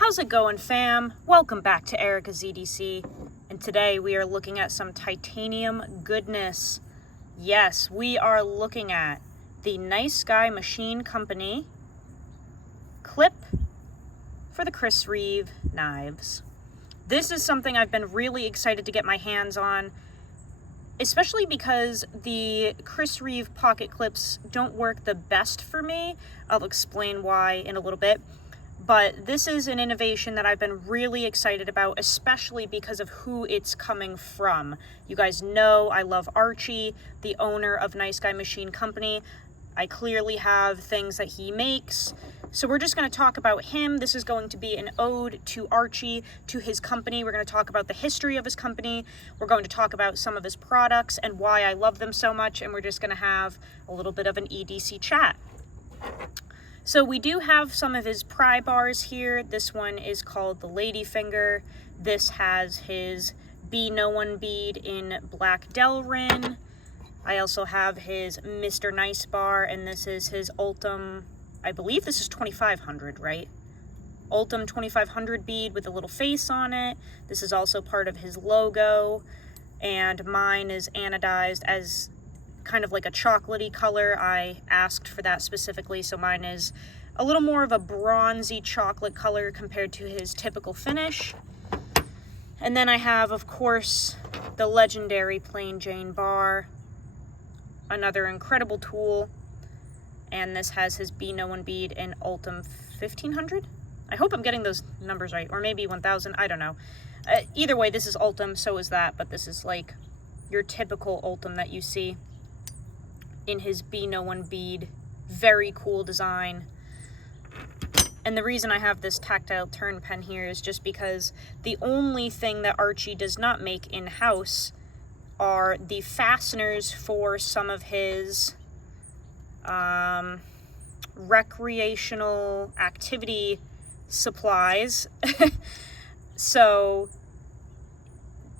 How's it going, fam? Welcome back to Erica ZDC, and today we are looking at some titanium goodness. Yes, we are looking at the Nice Guy Machine Company clip for the Chris Reeve knives. This is something I've been really excited to get my hands on, especially because the Chris Reeve pocket clips don't work the best for me. I'll explain why in a little bit. But this is an innovation that I've been really excited about, especially because of who it's coming from. You guys know I love Archie, the owner of Nice Guy Machine Company. I clearly have things that he makes. So we're just going to talk about him. This is going to be an ode to Archie, to his company. We're going to talk about the history of his company. We're going to talk about some of his products and why I love them so much. And we're just going to have a little bit of an EDC chat. So we do have some of his pry bars here. This one is called the Ladyfinger. This has his Be No One bead in Black Delrin. I also have his Mr. Nice bar, and this is his Ultim, I believe this is 2500, right? Ultim 2500 bead with a little face on it. This is also part of his logo, and mine is anodized as kind of like a chocolatey color. I asked for that specifically, so mine is a little more of a bronzy chocolate color compared to his typical finish. And then I have, of course, the legendary Plain Jane bar, another incredible tool, and this has his Be No One bead in Ultim 1500. I hope I'm getting those numbers right, or maybe 1000, I don't know. Either way, this is Ultim, so is that, but this is like your typical Ultim that you see in his Be No One bead. Very cool design. And the reason I have this tactile turn pen here is just because the only thing that Archie does not make in-house are the fasteners for some of his recreational activity supplies. So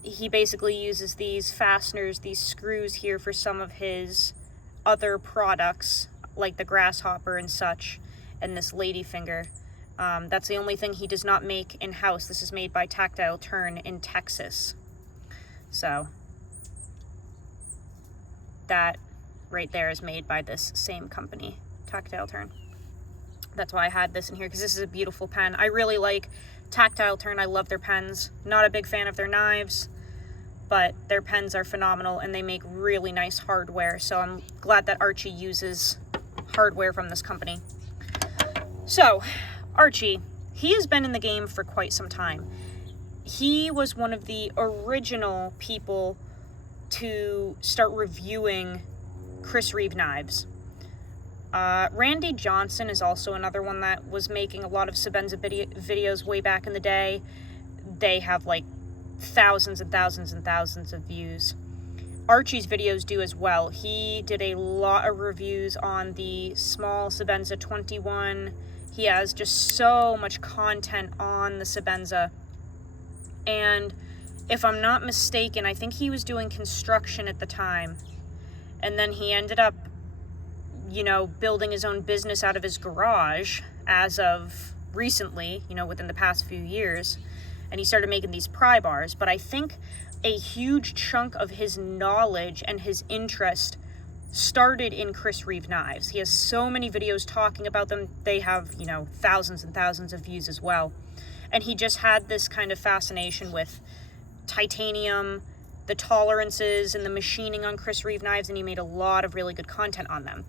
he basically uses these fasteners, these screws here, for some of his other products like the grasshopper and such, and this Ladyfinger. That's the only thing he does not make in-house. This is made by Tactile Turn in Texas. So that right there is made by this same company, Tactile Turn. That's why I had this in here, because this is a beautiful pen. I really like Tactile Turn. I love their pens. Not a big fan of their knives, but their pens are phenomenal, and they make really nice hardware. So I'm glad that Archie uses hardware from this company. So Archie, he has been in the game for quite some time. He was one of the original people to start reviewing Chris Reeve knives. Randy Johnson is also another one that was making a lot of Sebenza videos way back in the day. They have like thousands and thousands and thousands of views. Archie's videos do as well. He did a lot of reviews on the small Sebenza 21. He has just so much content on the Sebenza. And if I'm not mistaken, I think he was doing construction at the time. And then he ended up, you know, building his own business out of his garage as of recently, you know, within the past few years. And he started making these pry bars. But I think a huge chunk of his knowledge and his interest started in Chris Reeve knives. He has so many videos talking about them. They have, you know, thousands and thousands of views as well. And he just had this kind of fascination with titanium, the tolerances and the machining on Chris Reeve knives, and he made a lot of really good content on them.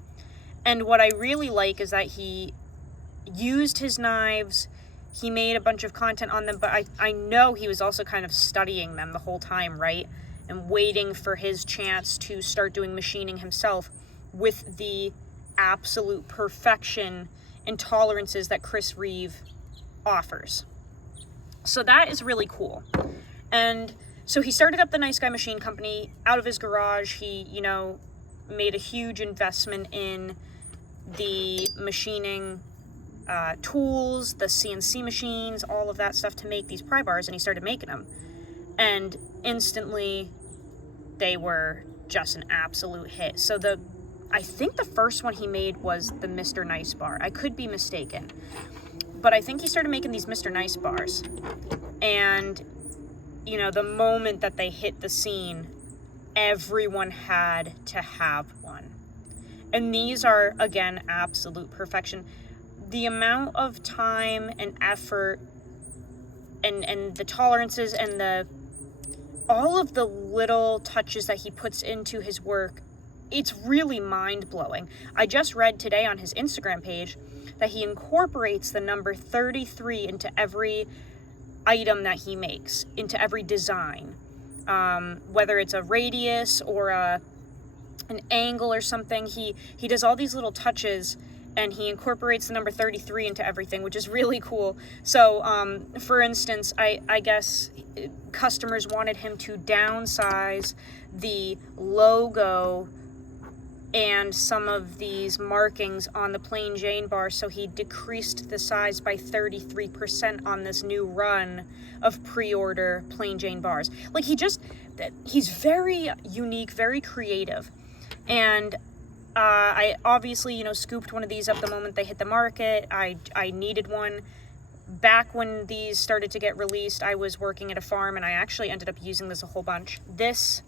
And what I really like is that he used his knives. He made a bunch of content on them, but I know he was also kind of studying them the whole time, right? And waiting for his chance to start doing machining himself with the absolute perfection and tolerances that Chris Reeve offers. So that is really cool. And so he started up the Nice Guy Machine Company out of his garage. He, you know, made a huge investment in the machining tools, the CNC machines, all of that stuff to make these pry bars, and he started making them. And instantly, they were just an absolute hit. So I think the first one he made was the Mr. Nice bar. I could be mistaken. But I think he started making these Mr. Nice bars. And, you know, the moment that they hit the scene, everyone had to have one. And these are, again, absolute perfection. The amount of time and effort and the tolerances and all of the little touches that he puts into his work, it's really mind-blowing. I just read today on his Instagram page that he incorporates the number 33 into every item that he makes, into every design. Whether it's a radius or an angle or something, he does all these little touches, and he incorporates the number 33 into everything, which is really cool. So, for instance, I guess customers wanted him to downsize the logo and some of these markings on the plain Jane bar, so he decreased the size by 33% on this new run of pre-order plain Jane bars. Like, he's very unique, very creative. And I obviously, you know, scooped one of these up the moment they hit the market. I needed one. Back when these started to get released, I was working at a farm, and I actually ended up using this a whole bunch. This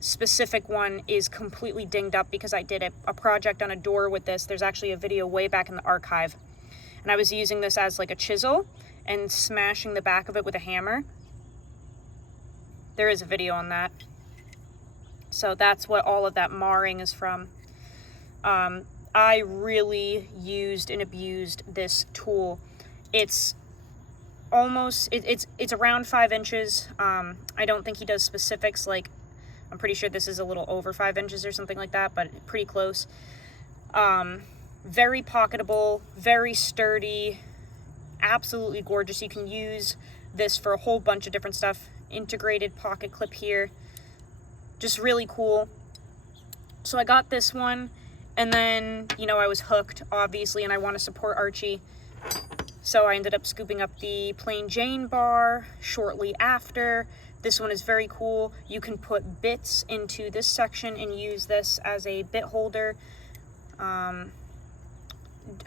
specific one is completely dinged up because I did a project on a door with this. There's actually a video way back in the archive, and I was using this as like a chisel and smashing the back of it with a hammer. There is a video on that. So that's what all of that marring is from. I really used and abused this tool. It's almost, it's around 5 inches. I don't think he does specifics, like, I'm pretty sure this is a little over 5 inches or something like that, but pretty close. Very pocketable, very sturdy, absolutely gorgeous. You can use this for a whole bunch of different stuff. Integrated pocket clip here. Just really cool. So I got this one, and then, you know, I was hooked, obviously, and I want to support Archie. So I ended up scooping up the plain Jane bar shortly after. This one is very cool. You can put bits into this section and use this as a bit holder.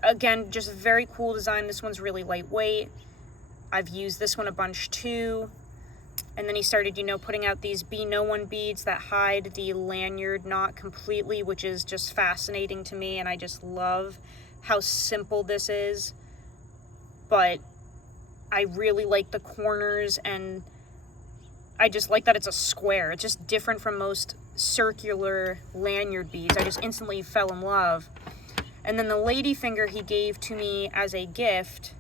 Again, just a very cool design. This one's really lightweight. I've used this one a bunch too. And then he started, you know, putting out these Be No One beads that hide the lanyard knot completely, which is just fascinating to me. And I just love how simple this is. But I really like the corners, and I just like that it's a square. It's just different from most circular lanyard beads. I just instantly fell in love. And then the lady finger he gave to me as a gift,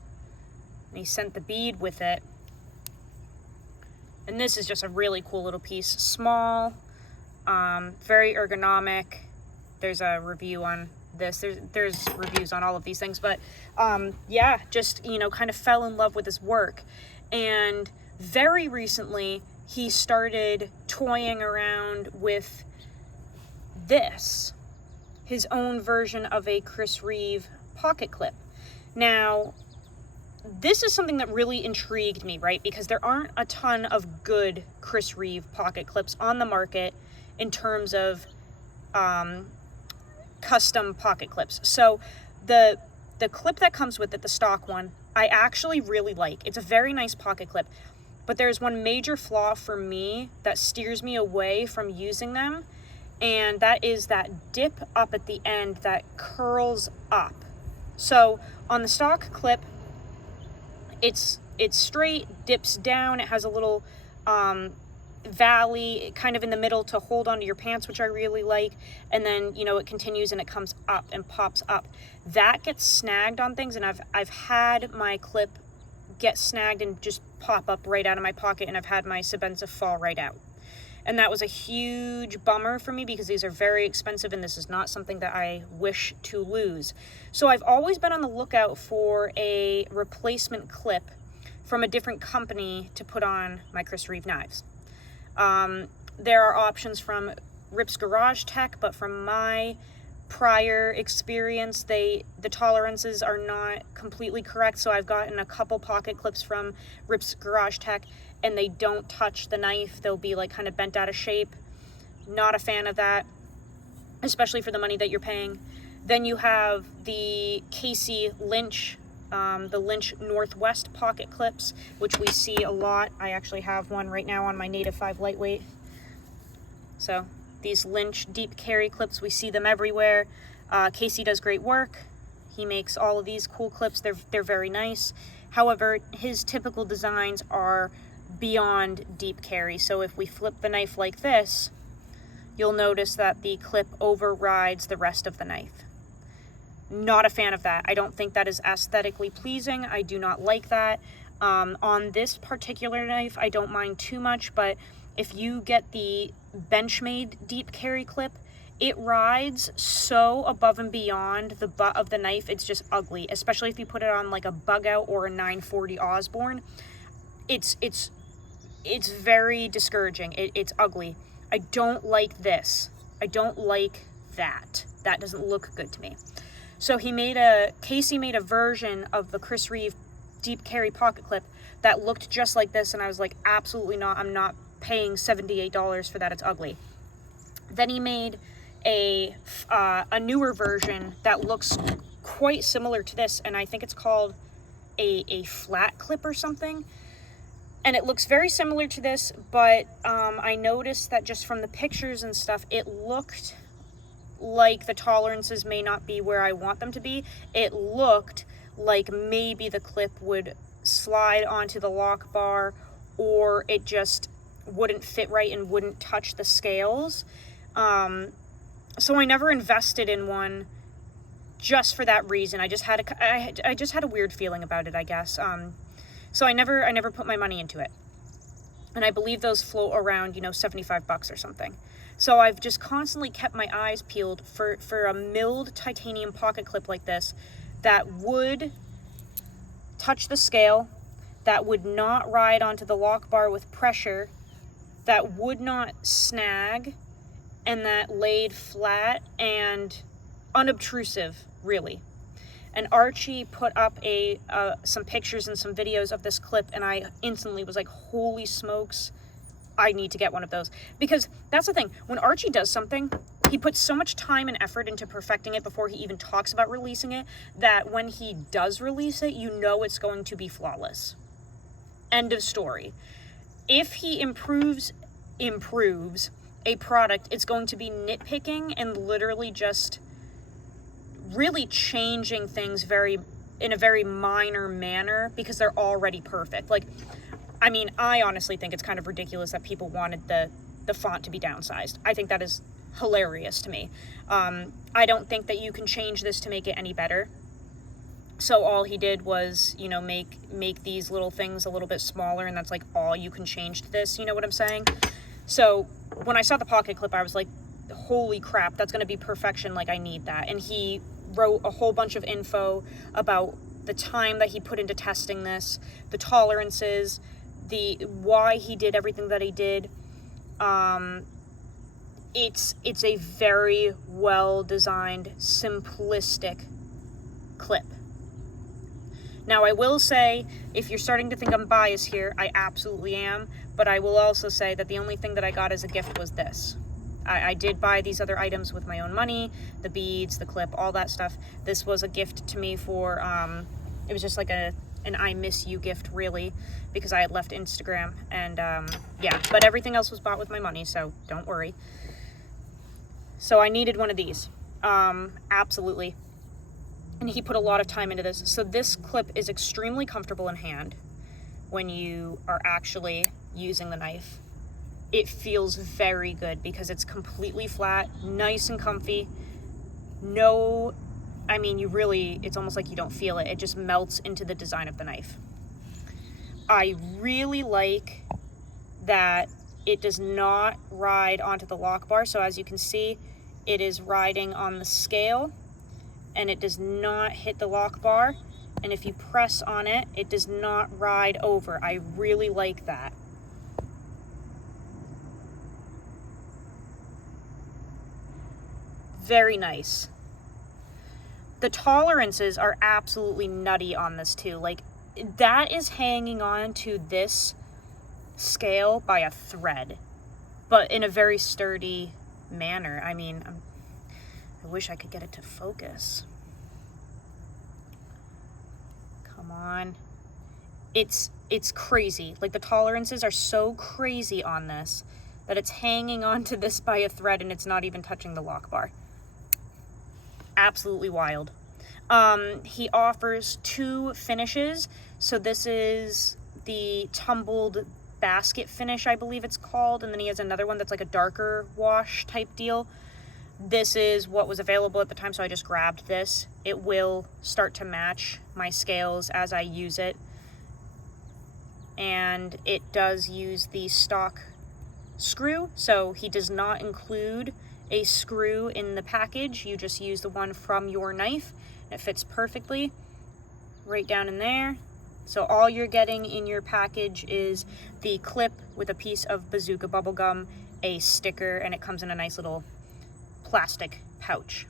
and he sent the bead with it. And this is just a really cool little piece. Small, very ergonomic. There's a review on this. There's reviews on all of these things. But yeah, just, you know, kind of fell in love with his work. And very recently, he started toying around with this, his own version of a Chris Reeve pocket clip. Now, this is something that really intrigued me, right? Because there aren't a ton of good Chris Reeve pocket clips on the market in terms of custom pocket clips. So the clip that comes with it, the stock one, I actually really like. It's a very nice pocket clip. But there's one major flaw for me that steers me away from using them, and that is that dip up at the end that curls up. So on the stock clip, it's straight, dips down, it has a little valley kind of in the middle to hold onto your pants, which I really like, and then, you know, it continues and it comes up and pops up. That gets snagged on things, and I've had my clip get snagged and just pop up right out of my pocket, and I've had my Sebenza fall right out. And that was a huge bummer for me because these are very expensive, and this is not something that I wish to lose. So I've always been on the lookout for a replacement clip from a different company to put on my Chris Reeve knives. There are options from Rip's Garage Tech, but from my prior experience, the tolerances are not completely correct. So I've gotten a couple pocket clips from Rip's Garage Tech, and they don't touch the knife. They'll be like kind of bent out of shape. Not a fan of that, especially for the money that you're paying. Then you have the Casey Lynch the Lynch Northwest pocket clips, which we see a lot. I actually have one right now on my Native 5 lightweight. So these Lynch deep carry clips, we see them everywhere. Casey does great work. He makes all of these cool clips. They're very nice. However, his typical designs are beyond deep carry. So if we flip the knife like this, you'll notice that the clip overrides the rest of the knife. Not a fan of that. I don't think that is aesthetically pleasing. I do not like that. On this particular knife, I don't mind too much, but if you get the Benchmade deep carry clip, it rides so above and beyond the butt of the knife, it's just ugly, especially if you put it on like a Bug Out or a 940 Osborne. It's very discouraging. It's ugly. I don't like this. I don't like that. That doesn't look good to me. So Casey made a version of the Chris Reeve deep carry pocket clip that looked just like this, and I was like, absolutely not. I'm not paying $78 for that. It's ugly. Then he made a newer version that looks quite similar to this, and I think it's called a flat clip or something. And it looks very similar to this, but I noticed that just from the pictures and stuff, it looked like the tolerances may not be where I want them to be. It looked like maybe the clip would slide onto the lock bar, or it just wouldn't fit right and wouldn't touch the scales. So I never invested in one just for that reason. I just had a weird feeling about it, I guess. So I never put my money into it. And I believe those float around, $75 or something. So I've just constantly kept my eyes peeled for a milled titanium pocket clip like this that would touch the scale, that would not ride onto the lock bar with pressure, that would not snag, and that laid flat and unobtrusive, really. And Archie put up some pictures and some videos of this clip, and I instantly was like, holy smokes, I need to get one of those. Because that's the thing, when Archie does something, he puts so much time and effort into perfecting it before he even talks about releasing it, that when he does release it, you know it's going to be flawless. End of story. If he improves a product, it's going to be nitpicking and literally just really changing things in a very minor manner because they're already perfect. Like, I mean, I honestly think it's kind of ridiculous that people wanted the font to be downsized. I think that is hilarious to me. I don't think that you can change this to make it any better. So all he did was, make these little things a little bit smaller, and that's like all you can change to this, you know what I'm saying? So when I saw the pocket clip, I was like, holy crap, that's going to be perfection. Like, I need that. And he wrote a whole bunch of info about the time that he put into testing this, the tolerances, why he did everything that he did. It's a very well designed, simplistic clip. Now, I will say, if you're starting to think I'm biased here, I absolutely am, but I will also say that the only thing that I got as a gift was this. I did buy these other items with my own money, the beads, the clip, all that stuff. This was a gift to me for, it was just like an I miss you gift, really, because I had left Instagram, and yeah, but everything else was bought with my money, so don't worry. So I needed one of these, absolutely. And he put a lot of time into this. So this clip is extremely comfortable in hand when you are actually using the knife. It feels very good because it's completely flat, nice and comfy. It's almost like you don't feel it. It just melts into the design of the knife. I really like that it does not ride onto the lock bar. So as you can see, it is riding on the scale, and it does not hit the lock bar. And if you press on it, it does not ride over. I really like that. Very nice. The tolerances are absolutely nutty on this too. Like, that is hanging on to this scale by a thread, but in a very sturdy manner. I mean, I wish I could get it to focus. on. It's crazy. Like, the tolerances are so crazy on this that it's hanging onto this by a thread and it's not even touching the lock bar. Absolutely wild. He offers 2 finishes. So this is the tumbled basket finish, I believe it's called, and then he has another one that's like a darker wash type deal. This is what was available at the time, so I just grabbed this. It will start to match my scales as I use it, and it does use the stock screw, so he does not include a screw in the package. You just use the one from your knife. It fits perfectly right down in there. So all you're getting in your package is the clip with a piece of Bazooka bubblegum, a sticker, and it comes in a nice little plastic pouch.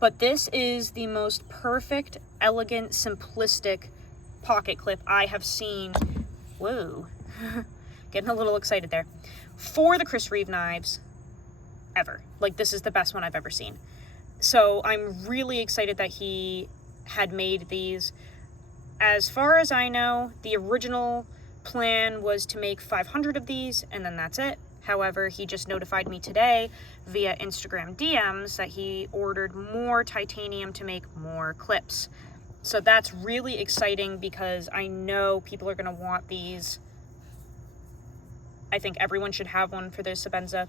But this is the most perfect, elegant, simplistic pocket clip I have seen. Whoa, getting a little excited there. For the Chris Reeve knives ever. Like, this is the best one I've ever seen. So I'm really excited that he had made these. As far as I know, the original plan was to make 500 of these and then that's it. However, he just notified me today via Instagram DMs that he ordered more titanium to make more clips. So that's really exciting because I know people are going to want these. I think everyone should have one for their Sebenza.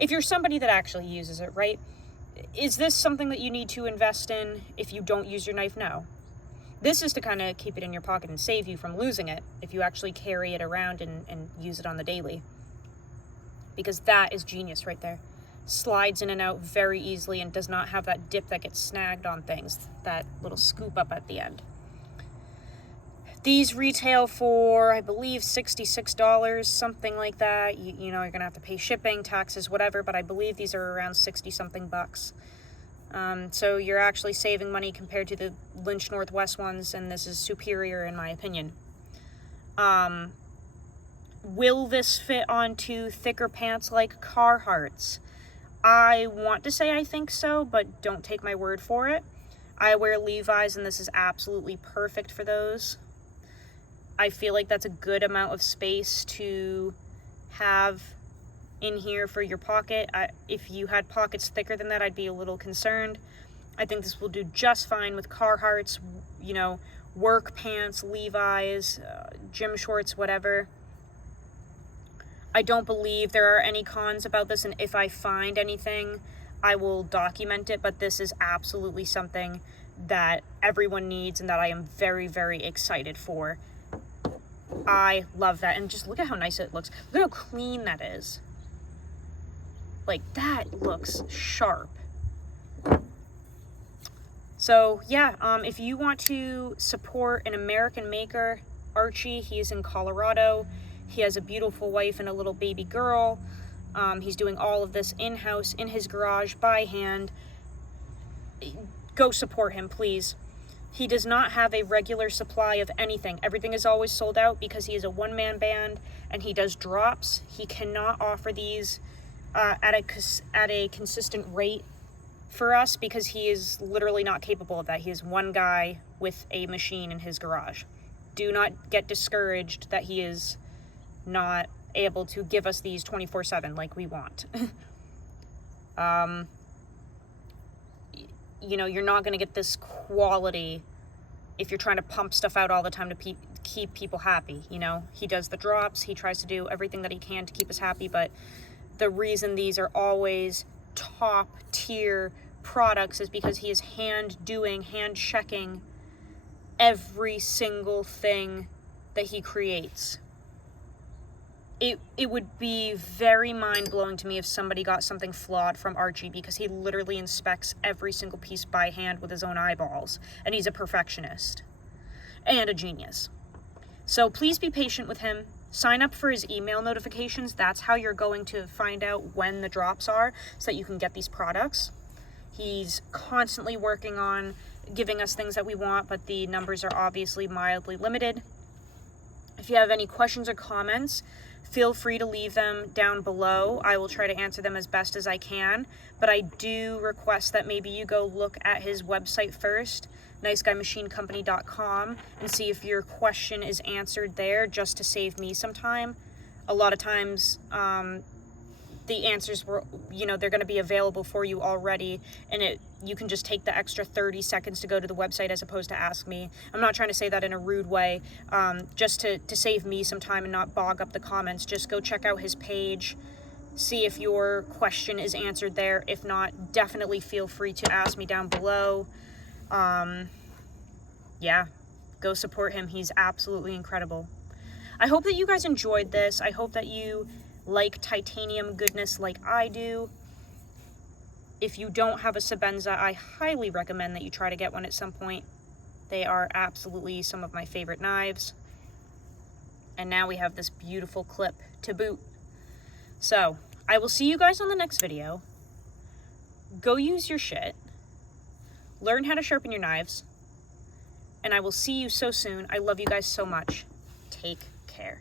If you're somebody that actually uses it, right? Is this something that you need to invest in if you don't use your knife? No. This is to kind of keep it in your pocket and save you from losing it if you actually carry it around and use it on the daily. Because that is genius right there. Slides in and out very easily and does not have that dip that gets snagged on things, that little scoop up at the end. These retail for, I believe, $66, something like that. You know, you're going to have to pay shipping, taxes, whatever, but I believe these are around 60-something bucks. So you're actually saving money compared to the Lynch Northwest ones, and this is superior in my opinion. Will this fit onto thicker pants like Carhartts? I want to say I think so, but don't take my word for it. I wear Levi's, and this is absolutely perfect for those. I feel like that's a good amount of space to have in here for your pocket. If you had pockets thicker than that, I'd be a little concerned. I think this will do just fine with Carhartts, you know, work pants, Levi's, gym shorts, whatever. I don't believe there are any cons about this, and if I find anything, I will document it, but this is absolutely something that everyone needs and that I am very, very excited for. I love that, and just look at how nice it looks. Look at how clean that is. Like, that looks sharp. So yeah, if you want to support an American maker, Archie, he's in Colorado. He has a beautiful wife and a little baby girl. He's doing all of this in-house, in his garage, by hand. Go support him, please. He does not have a regular supply of anything. Everything is always sold out because he is a one-man band and he does drops. He cannot offer these at a consistent rate for us because he is literally not capable of that. He is one guy with a machine in his garage. Do not get discouraged that he is not able to give us these 24/7 like we want. You know, you're not going to get this quality if you're trying to pump stuff out all the time to keep people happy. You know, he does the drops, he tries to do everything that he can to keep us happy, but the reason these are always top tier products is because he is hand checking every single thing that he creates. It would be very mind-blowing to me if somebody got something flawed from Archie, because he literally inspects every single piece by hand with his own eyeballs, and he's a perfectionist and a genius. So please be patient with him. Sign up for his email notifications. That's how you're going to find out when the drops are so that you can get these products. He's constantly working on giving us things that we want, but the numbers are obviously mildly limited. If you have any questions or comments, feel free to leave them down below. I will try to answer them as best as I can, but I do request that maybe you go look at his website first niceguymachinecompany.com and see if your question is answered there, just to save me some time. A lot of times, the answers were, they're going to be available for you already, and you can just take the extra 30 seconds to go to the website as opposed to ask me. I'm not trying to say that in a rude way, just to save me some time and not bog up the comments. Just go check out his page, see if your question is answered there. If not, definitely feel free to ask me down below. Yeah, go support him. He's absolutely incredible. I hope that you guys enjoyed this. I hope that you like titanium goodness like I do. If you don't have a Sebenza, I highly recommend that you try to get one at some point. They are absolutely some of my favorite knives. And now we have this beautiful clip to boot. So, I will see you guys on the next video. Go use your shit. Learn how to sharpen your knives. And I will see you so soon. I love you guys so much. Take care.